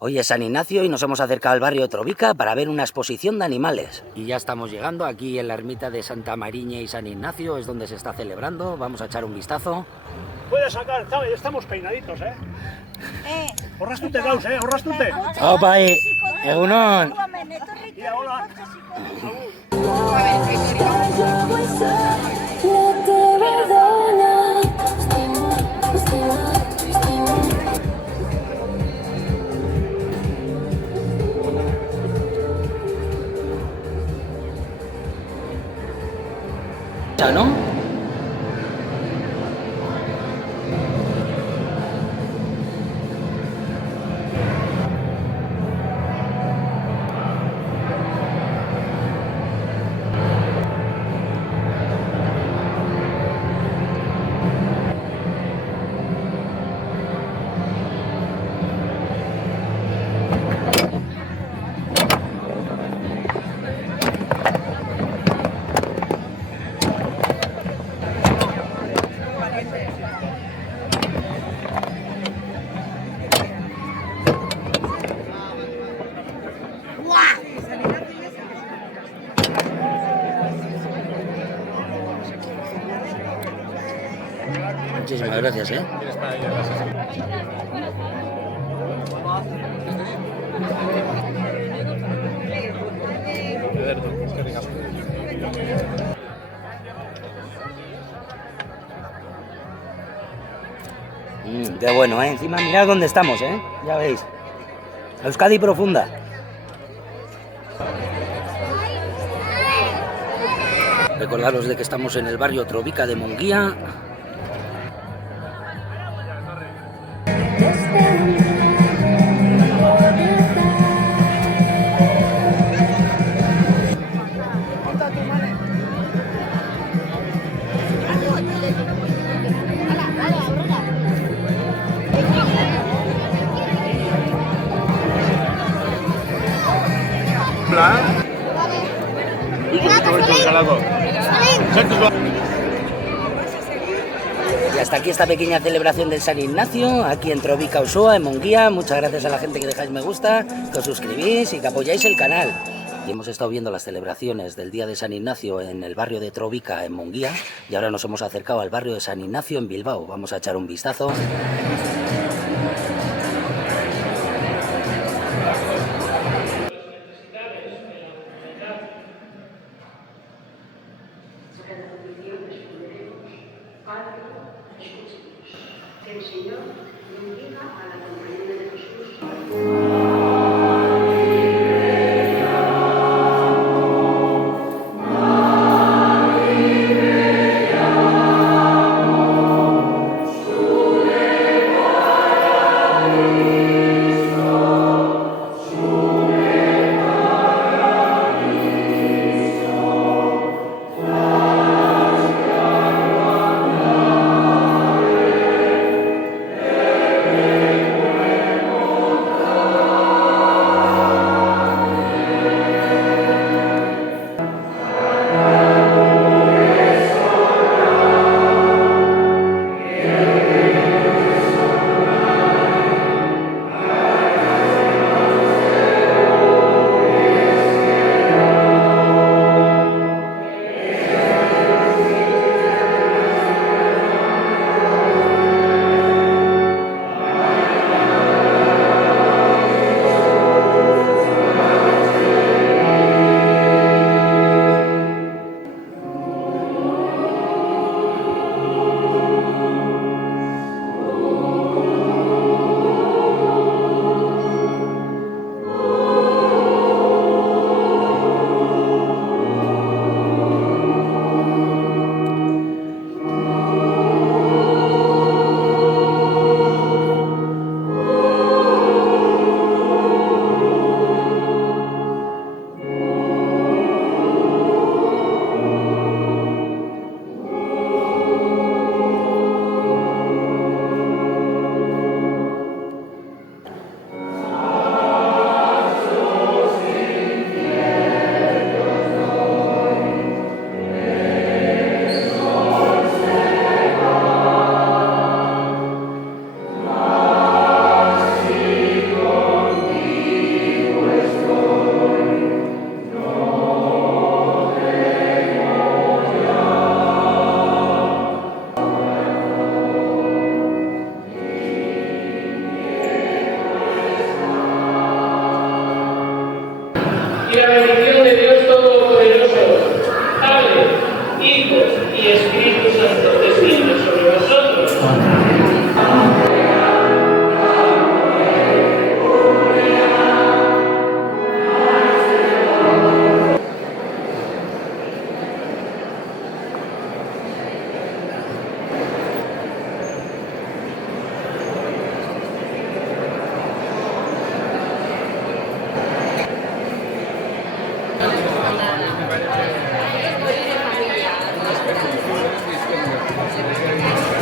Hoy es San Ignacio y nos hemos acercado al barrio de Trovica para ver una exposición de animales. Y ya estamos llegando aquí en la ermita de Santa Mariña y San Ignacio, es donde se está celebrando. Vamos a echar un vistazo. Puedes sacar, estamos peinaditos, Horrastute gauz, horrastute. Opa, egunon. Ia, hola. Ya, ¿no? Muchísimas gracias, Qué bueno, Encima mirad dónde estamos, Ya veis. Euskadi profunda. Recordaros de que estamos en el barrio Trovica de Munguía. Y hasta aquí esta pequeña celebración del San Ignacio, aquí en Trovica Usoa, en Munguía. Muchas gracias a la gente que dejáis me gusta, que os suscribís y que apoyáis el canal. Y hemos estado viendo las celebraciones del Día de San Ignacio en el barrio de Trovica, en Munguía, y ahora nos hemos acercado al barrio de San Ignacio, en Bilbao. Vamos a echar un vistazo. Que el Señor bendiga a la compañía de Jesús.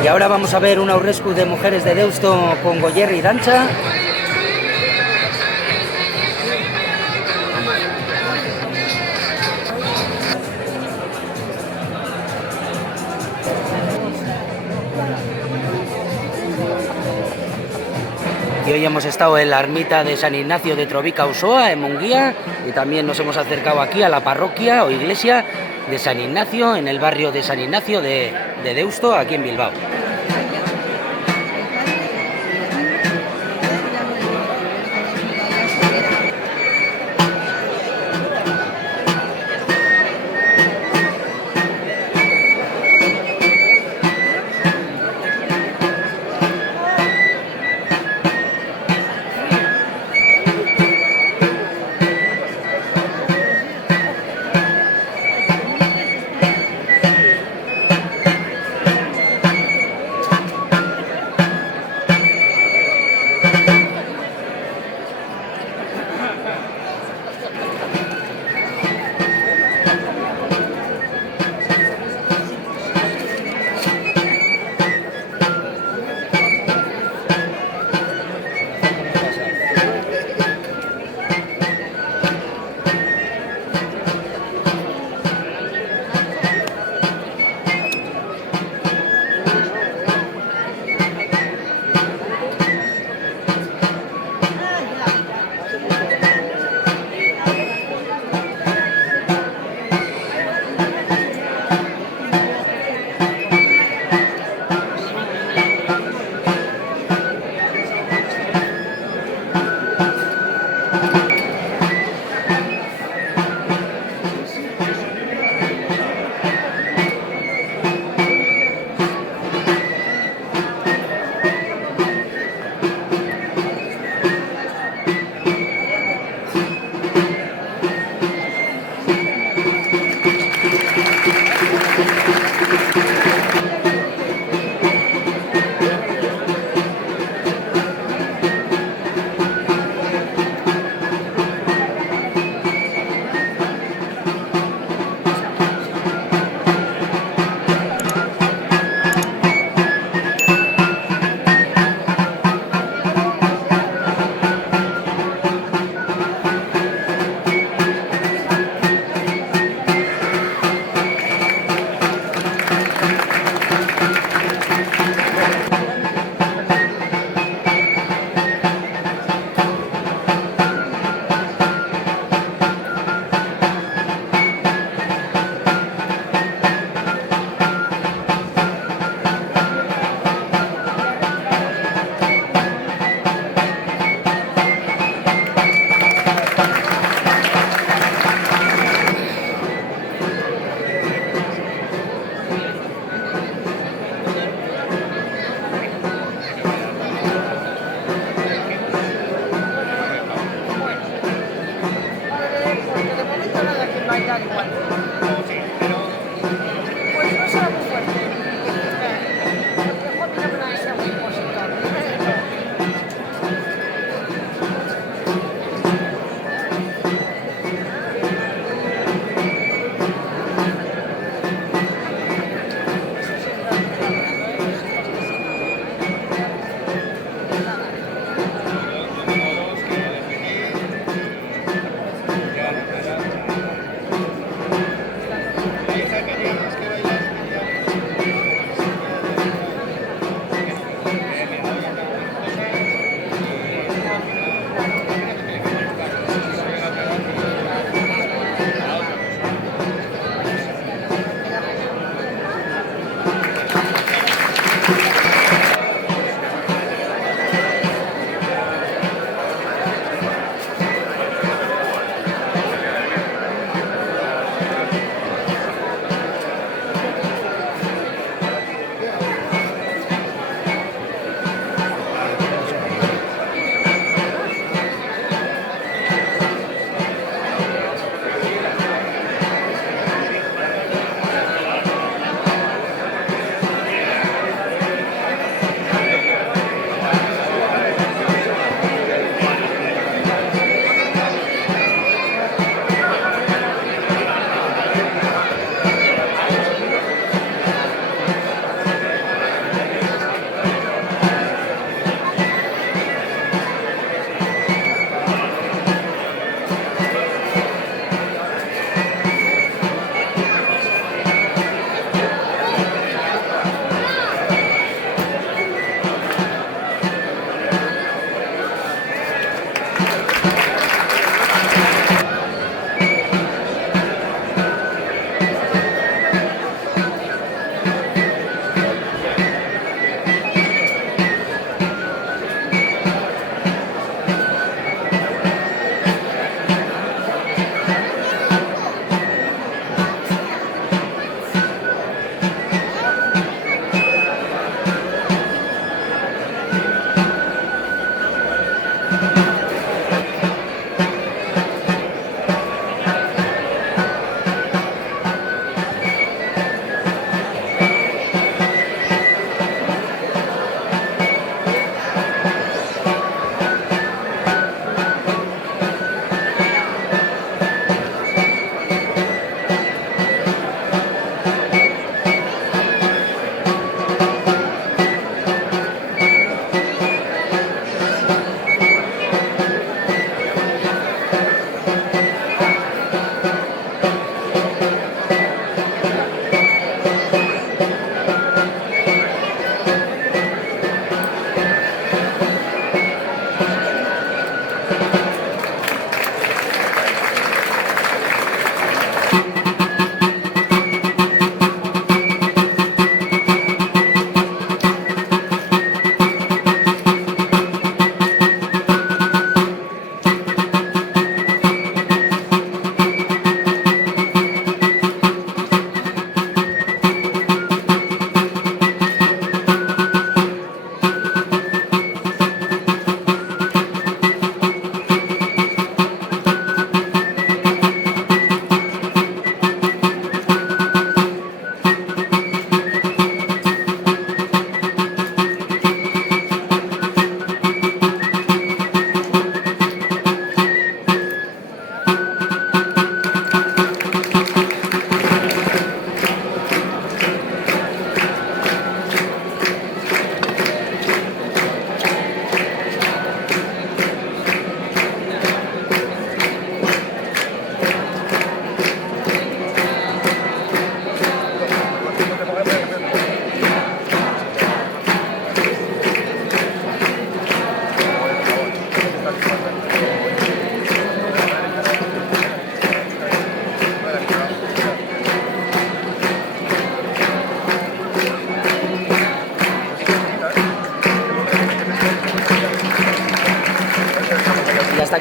Y ahora vamos a ver un aurrescu de mujeres de Deusto con Goyer y dancha. Y hoy hemos estado en la ermita de San Ignacio de Trovica Usoa, en Munguía, y también nos hemos acercado aquí a la parroquia o iglesia de San Ignacio, en el barrio de San Ignacio de Deusto, aquí en Bilbao.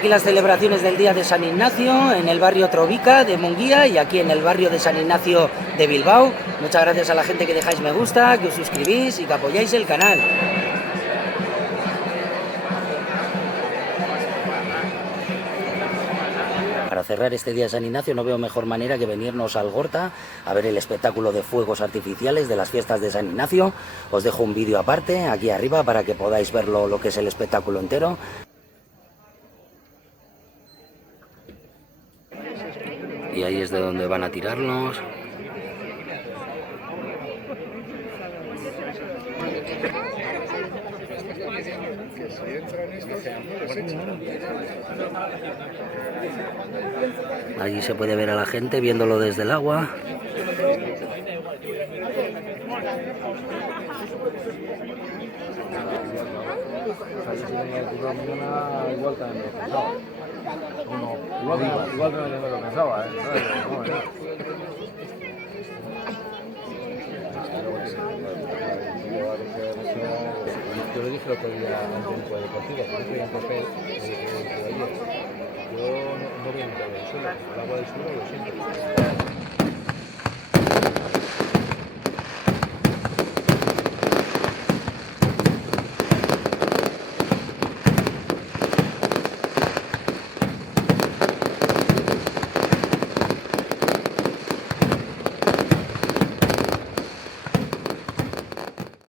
aquí las celebraciones del Día de San Ignacio en el barrio Trovica de Munguía y aquí en el barrio de San Ignacio de Bilbao. Muchas gracias a la gente que dejáis me gusta, que os suscribís y que apoyáis el canal. Para cerrar este día de San Ignacio no veo mejor manera que venirnos al Gorta a ver el espectáculo de fuegos artificiales de las fiestas de San Ignacio. Os dejo un vídeo aparte aquí arriba para que podáis verlo, lo que es el espectáculo entero. Y ahí es de donde van a tirarnos. Allí se puede ver a la gente viéndolo desde el agua. Igual que me lo pensaba, Yo le dije el otro día al técnico deportivo, que no tenía papel, yo no voy a meter el suelo, el agua del suelo lo siento.